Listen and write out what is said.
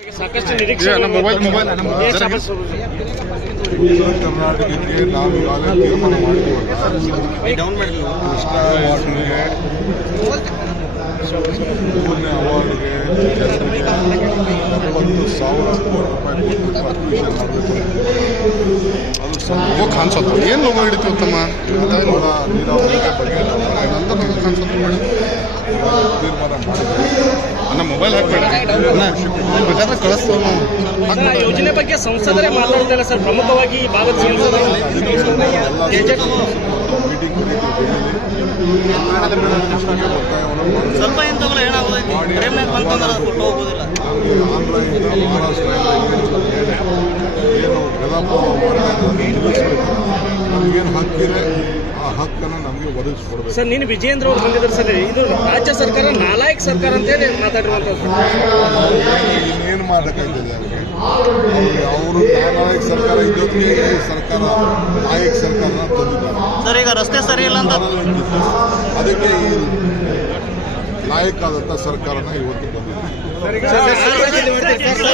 ಸಾಕಷ್ಟು ನಿರೀಕ್ಷೆ ಕರ್ನಾಟಕಕ್ಕೆ ನಾವು ಈಗಾಗಲೇ ತೀರ್ಮಾನ ಮಾಡಿದ್ದೀವಲ್ಲ, ಕೃಷ್ಣ ಅವಾರ್ಡ್ಗೆ, ಮೂರನೇ ಅವಾರ್ಡ್ಗೆ ಜನರಿಗೆ 70,000 ಕೋಟಿ ರೂಪಾಯಿ ಅಡ್ಮಿಷನ್ ಮಾಡಬೇಕು. ಅದು ಹೋಗಿ ಕಾಣಿಸೋದು ಏನು ಲೋಗೋ ಹಿಡಿತೀವಿ ತಮ್ಮ ನೀರಾವರಿಗೆ ಬಗ್ಗೆ ನಂತರ ಲೋಗೋ ಕಾಣಿಸೋದು ಮಾಡಿ ತೀರ್ಮಾನ ಮಾಡಿದ್ದೀವಿ. ನಮ್ಮ ಮೊಬೈಲ್ ಹಾಕ್ಬೇಡ ಬೇಕಾದ್ರೆ ಕಳಿಸ್ತೀವಿ ನಾವು. ಯೋಜನೆ ಬಗ್ಗೆ ಸಂಸದರೇ ಮಾತಾಡ್ತಾರೆ ಸರ್. ಪ್ರಮುಖವಾಗಿ ಈ ಭಾಗದ ಸಂಸದರು ಮೀಟಿಂಗ್ ಸ್ವಲ್ಪ ಎಂತವಲ್ಲ ಏನಾಗೋದೈತಿ ಹೋಗೋದಿಲ್ಲ. ನಮಗೆ ಆಂಧ್ರದಿಂದ ಮಹಾರಾಷ್ಟ್ರ ಏನು ಗದಾಪ್ರಭಾವ ಮಾಡಿದೆ ನಿಲ್ಲಿಸಬೇಕು. ನಮಗೇನು ಹಕ್ಕಿದೆ ಆ ಹಕ್ಕನ್ನು ನಮಗೆ ಒದಗಿಸ್ಕೊಡ್ಬೇಕು. ಸರ್, ನೀನು ವಿಜಯೇಂದ್ರ ಅವರು ಬಂದಿದ್ದಾರೆ ಸರ್. ಇದು ರಾಜ್ಯ ಸರ್ಕಾರ ನಾಲಾಯಕ ಸರ್ಕಾರ ಅಂತೇಳಿ ಮಾತಾಡಿರುವಂಥದ್ದು. ಇನ್ನೇನು ಮಾಡೋಕ್ಕಾಗ್ತದೆ ಅವ್ರಿಗೆ? ಅವರು ನಾಯಕ ಸರ್ಕಾರ ಇದ್ದೊತ್ತಿಗೆ ಸರ್ಕಾರ ನಾಯಕ ಸರ್ಕಾರನ ತಂದಿದ್ದಾರೆ ಸರ್. ಈಗ ರಸ್ತೆ ಸರಿ ಇಲ್ಲ ಅಂತ ಅದಕ್ಕೆ ಈ ನಾಯಕ ಆದಂಥ ಸರ್ಕಾರನ ಇವತ್ತು ಬಂದಿದೆ.